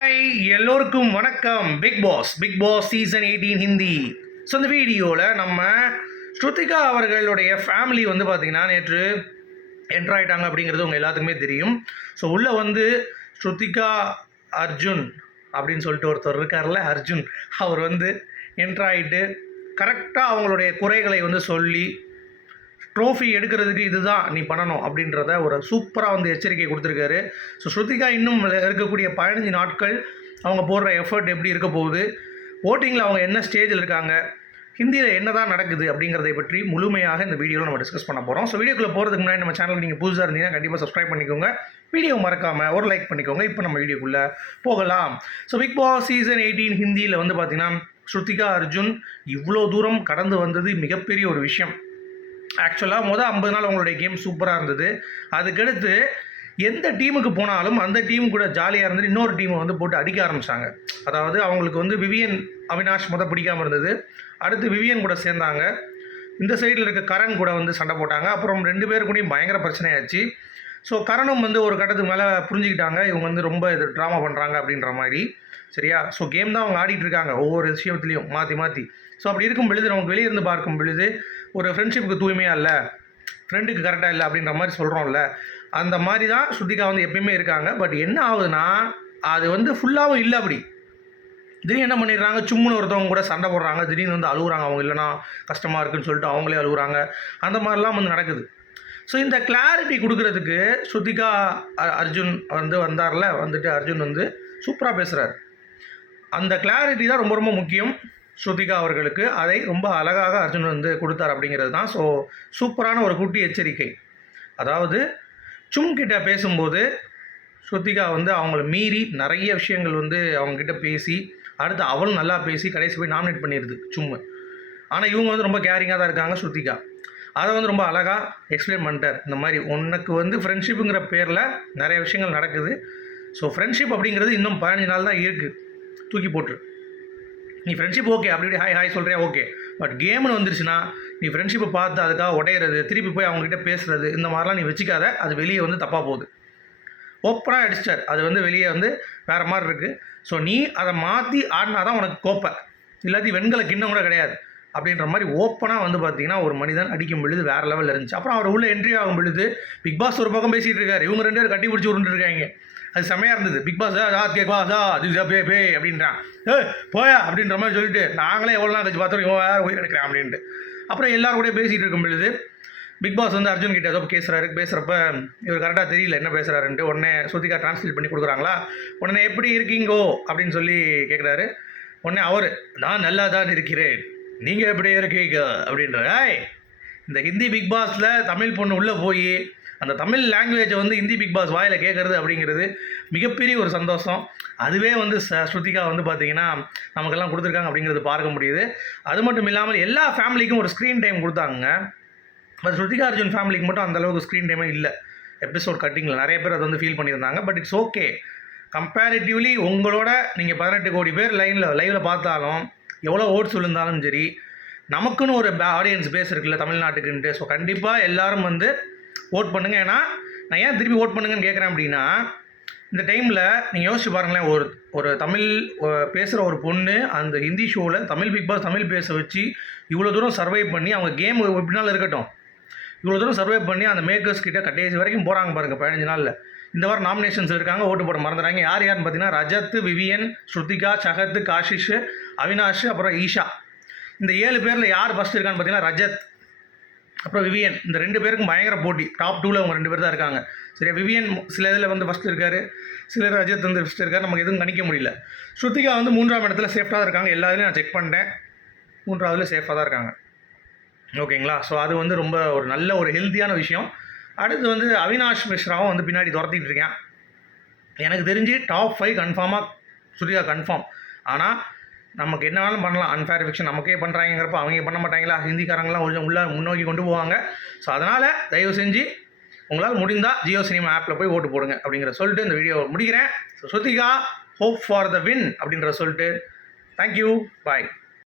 Hi எல்லோருக்கும் வணக்கம். Bigg Boss Bigg Boss season eighteen Hindi so இந்த வீடியோவில் நம்ம ஸ்ருதிகா அவர்களுடைய ஃபேமிலி வந்து பார்த்திங்கன்னா நேற்று என்ட்ரு ஆகிட்டாங்க அப்படிங்கிறது உங்கள் எல்லாத்துக்குமே தெரியும். ஸோ உள்ளே வந்து ஸ்ருதிகா அர்ஜுன் அப்படின்னு சொல்லிட்டு ஒருத்தர் இருக்கார்ல அர்ஜுன். அவர் வந்து என்ட்ராய்டு கரெக்டாக அவங்களுடைய குறைகளை வந்து சொல்லி ட்ரோஃபி எடுக்கிறதுக்கு இதுதான் நீ பண்ணணும் அப்படின்றத ஒரு சூப்பராக வந்து எச்சரிக்கை கொடுத்துருக்காரு. ஸோ ஸ்ருதிகா இன்னும் இருக்கக்கூடிய பதினஞ்சு நாட்கள் அவங்க போடுற எஃபர்ட் எப்படி இருக்க போகுது? ஓட்டிங்கில் அவங்க என்ன ஸ்டேஜில் இருக்காங்க? ஹிந்தியில் என்ன தான் நடக்குது அப்படிங்கிறதை பற்றி முழுமையாக இந்த வீடியோவில் நம்ம டிஸ்கஸ் பண்ண போகிறோம் ஸோ வீடியோக்குள்ளே போகிறதுக்கு முன்னாடி நம்ம சேனல் நீங்கள் புதுசாக இருந்தீங்கன்னா கண்டிப்பாக சப்ஸ்கிரைப் பண்ணிக்கோங்க. வீடியோ மறக்காமல் ஒரு லைக் பண்ணிக்கோங்க. இப்போ நம்ம வீடியோக்குள்ளே போகலாம். So Bigg Boss season eighteen ஹிந்தியில் வந்து பார்த்திங்கன்னா ஸ்ருதிகா அர்ஜுன் இவ்வளோ தூரம் கடந்து வந்தது மிகப்பெரிய ஒரு விஷயம். ஆக்சுவலாக மொதல் ஐம்பது நாள் அவங்களுடைய கேம் சூப்பராக இருந்தது. அதுக்கடுத்து எந்த டீமுக்கு போனாலும் அந்த டீம் கூட ஜாலியாக இருந்துட்டு இன்னொரு டீமை வந்து போட்டு அடிக்க ஆரம்பிச்சாங்க. அதாவது அவங்களுக்கு வந்து விவியன் அவினாஷ் மொதல் பிடிக்காமல் இருந்தது. அடுத்து விவியன் கூட சேர்ந்தாங்க. இந்த சைடில் இருக்க கரண் கூட வந்து சண்டை போட்டாங்க. அப்புறம் ரெண்டு பேர் கூடயும் பயங்கர பிரச்சனையாச்சு. ஸோ கரணும் வந்து ஒரு கட்டத்துக்கு மேலே புரிஞ்சுக்கிட்டாங்க. இவங்க வந்து ரொம்ப இது ட்ராமா பண்ணுறாங்க அப்படின்ற மாதிரி. சரியா? ஸோ கேம் தான் அவங்க ஆடிட்டு இருக்காங்க. ஒவ்வொரு விஷயத்துலையும் மாற்றி மாற்றி ஸோ அப்படி இருக்கும் பொழுது நமக்கு வெளியே இருந்து பார்க்கும் பொழுது ஒரு ஃப்ரெண்ட்ஷிப்புக்கு தூய்மையாக இல்லை ஃப்ரெண்டுக்கு கரெக்டாக இல்லை அப்படின்ற மாதிரி சொல்கிறோம்ல அந்த மாதிரி தான் ஸ்ருதிகா வந்து எப்பயுமே இருக்காங்க. பட் என்ன ஆகுதுன்னா அது வந்து ஃபுல்லாகவும் இல்லை அப்படி. திடீர்னு என்ன பண்ணிடுறாங்க? சும்முன்னு ஒருத்தவங்க கூட சண்டை போடுறாங்க. திடீர்னு வந்து அழுகுறாங்க. அவங்க இல்லைனா கஷ்டமாக இருக்குன்னு சொல்லிட்டு அவங்களே அழுகுறாங்க. அந்த மாதிரிலாம் வந்து நடக்குது. ஸோ இந்த கிளாரிட்டி கொடுக்குறதுக்கு ஸ்ருதிகா அ- அர்ஜுன் வந்து வந்தார்ல வந்துட்டு அர்ஜுன் வந்து சூப்பராக பேசுகிறார் அந்த கிளாரிட்டி தான் ரொம்ப ரொம்ப முக்கியம். ஸ்ருதிகா அவர்களுக்கு அதை ரொம்ப அழகாக அர்ஜுன் வந்து கொடுத்தார் அப்படிங்கிறது தான். ஸோ சூப்பரான ஒரு குட்டி எச்சரிக்கை. அதாவது சும்கிட்ட பேசும்போது ஸ்ருதிகா வந்து அவங்கள மீறி நிறைய விஷயங்கள் வந்து அவங்கக்கிட்ட பேசி அடுத்து அவளும் நல்லா பேசி கடைசி போய் நாமினேட் பண்ணிடுது சும்மு. ஆனால் இவங்க வந்து ரொம்ப கேரிங்காக தான் இருக்காங்க ஸ்ருதிகா. அதை வந்து ரொம்ப அழகாக எக்ஸ்பிளைன் பண்ணிட்டார். இந்த மாதிரி உனக்கு வந்து ஃப்ரெண்ட்ஷிப்புங்கிற பேரில் நிறைய விஷயங்கள் நடக்குது. ஸோ ஃப்ரெண்ட்ஷிப் அப்படிங்கிறது இன்னும் பதினஞ்சு நாள் தான் இருக்குது தூக்கி போட்டுரு. நீ ஃப்ரெண்ட்ஷிப் ஓகே அப்படி இப்படி ஹாய் ஹாய் சொல்கிறியா ஓகே பட் கேம்னு வந்துருச்சுன்னா நீ ஃப்ரெண்ட்ஷிப்பை பார்த்து அதுக்காக உடையிறது திருப்பி போய் அவங்ககிட்ட பேசுறது இந்த மாதிரிலாம் நீ வச்சுக்காத அது வெளியே வந்து தப்பாக போகுது. ஓப்பனாக அடிச்சிட்டார். அது வந்து வெளியே வந்து வேறு மாதிரி இருக்குது ஸோ நீ அதை மாற்றி ஆடினா தான் உனக்கு கோப்பை. இல்லாட்டி வெண்கல கிண்ணம் கூட கிடையாது. அப்படின்ற மாதிரி ஓப்பனாக வந்து பார்த்தீங்கன்னா ஒரு மனிதன் அடிக்கும் பொழுது வேறு லெவலில் இருந்துச்சு. அப்புறம் அவர் உள்ளே என்ட்ரி ஆகும் பொழுது பிக் பாஸ் ஒரு பக்கம் பேசிகிட்டு இருக்காரு. இவங்க ரெண்டு பேரும் கட்டி பிடிச்சி உருண்டுருக்காங்க அது செமையாக இருந்தது. பிக் பாஸ் ஆ கேக்வா சா அது பே பே அப்படின்றான். ஏ போயா அப்படின்ற மாதிரி சொல்லிட்டு நாங்களே எவ்வளோ நாள் கழிச்சு பார்த்தோம் இவன் வேறு உயிர் எடுக்கிறேன் அப்படின்ட்டு. அப்புறம் எல்லாரும் கூட பேசிகிட்டு இருக்கும் பொழுது பிக் பாஸ் வந்து அர்ஜுன் கிட்ட ஏதோ பேசுகிறாரு பேசுகிறப்ப இவர் கரெக்டாக தெரியல என்ன பேசுகிறாருன்ட்டு உடனே ஸ்ருதிகா டிரான்ஸ்லேட் பண்ணி கொடுக்குறாங்களா? உடனே எப்படி இருக்கீங்கோ? அப்படின்னு சொல்லி கேட்குறாரு உடனே அவர் நான் நல்லா தான் இருக்கிறேன். நீங்கள் எப்படி இருக்கீங்க? அப்படின்ற ஆய் இந்த ஹிந்தி பிக் பாஸில் தமிழ் பொண்ணு உள்ளே போய் அந்த தமிழ் லாங்குவேஜை வந்து ஹிந்தி பிக் பாஸ் வாயில் கேட்குறது அப்படிங்கிறது மிகப்பெரிய ஒரு சந்தோஷம். அதுவே வந்து ச ஸ்ருதிகா வந்து பார்த்தீங்கன்னா நமக்கெல்லாம் கொடுத்துருக்காங்க அப்படிங்கிறது பார்க்க முடியுது. அது மட்டும் இல்லாமல் எல்லா ஃபேமிலிக்கும் ஒரு ஸ்க்ரீன் டைம் கொடுத்தாங்க பட் ஸ்ருதிகா அர்ஜுன் ஃபேமிலிக்கு மட்டும் அந்தளவுக்கு ஸ்க்ரீன் டைமே இல்லை. எபிசோட் கட்டிங்கில் நிறைய பேர் அதை வந்து ஃபீல் பண்ணியிருந்தாங்க. பட் இட்ஸ் ஓகே கம்பேரிட்டிவ்லி உங்களோட நீங்கள் பதினெட்டு கோடி பேர் லைனில் லைவில் பார்த்தாலும் எவ்வளோ ஓட்ஸ் விழுந்தாலும் சரி நமக்குன்னு ஒரு ஆடியன்ஸ் பேஸ் இருக்குல்ல தமிழ்நாட்டுக்குன்ட்டு. ஸோ கண்டிப்பாக எல்லாரும் வந்து ஓட் பண்ணுங்கள் ஏன்னா நான் ஏன் திருப்பி ஓட் பண்ணுங்கன்னு கேட்குறேன் அப்படின்னா இந்த டைமில் நீங்கள் யோசிச்சு பாருங்களேன். ஒரு ஒரு தமிழ் பேசுகிற ஒரு பொண்ணு அந்த ஹிந்தி ஷோவில் தமிழ் பிக் பாஸ் தமிழ் பேச வச்சு இவ்வளோ தூரம் சர்வை பண்ணி அவங்க கேம் எப்படினாலும் இருக்கட்டும். இவ்வளோ தூரம் சர்வே பண்ணி அந்த மேக்கர்ஸ் கிட்ட கடைசி வரைக்கும் போகிறாங்க பாருங்கள் பதினஞ்சு நாளில். இந்த வாரம் நாமினேஷன்ஸ் இருக்காங்க ஓட்டு போட மறந்துறாங்க. யார் யாருன்னு பார்த்தீங்கன்னா ரஜத் விவியன் ஸ்ருதிகா சகத் காஷிஷ் அவினாஷ் அப்புறம் ஈஷா. இந்த ஏழு பேரில் யார் ஃபஸ்ட் இருக்கான்னு பார்த்தீங்கன்னா ரஜத் அப்புறம் விவியன். இந்த ரெண்டு பேருக்கும் பயங்கர போட்டி. டாப் டூவில் அவங்க ரெண்டு பேர் தான் இருக்காங்க. சரியா? விவியன் சில இதில் வந்து ஃபஸ்ட் இருக்காரு. சிலர் ரஜத் வந்து ஃபஸ்ட் இருக்காரு. நமக்கு எதுவும் கணிக்க முடியல. ஸ்ருதிகா வந்து மூன்றாம் இடத்துல சேஃப்டாக தான் இருக்காங்க. எல்லா இதுலையும் நான் செக் பண்ணிட்டேன். மூன்றாவதுல சேஃபாக தான் இருக்காங்க. ஓகேங்களா? ஸோ அது வந்து ரொம்ப ஒரு நல்ல ஒரு ஹெல்த்தியான விஷயம். அடுத்து வந்து அவினாஷ் மிஸ்ராவும் வந்து பின்னாடி துரத்திட்டு இருக்கேன். எனக்கு தெரிஞ்சு டாப் ஃபைவ் கன்ஃபார்மாக ஸ்ருதிகா கன்ஃபார்ம் ஆனால் நமக்கு என்ன வேணாலும் பண்ணலாம். அன்ஃபேர் ஃபிக்ஷன் நமக்கே பண்ணுறாங்கிறப்ப அவங்க பண்ண மாட்டாங்களா? ஹிந்திக்காரங்களாம் கொஞ்சம் உள்ள முன்னோக்கி கொண்டு போவாங்க. ஸோ அதனால் தயவு செஞ்சு உங்களால் முடிந்தால் ஜியோ சினிமா ஆப்பில் போய் ஓட்டு போடுங்க அப்படிங்கிற சொல்லிட்டு இந்த வீடியோ முடிக்கிறேன். So Shrutika hope for the win அப்படின்ற சொல்லிட்டு. Thank you bye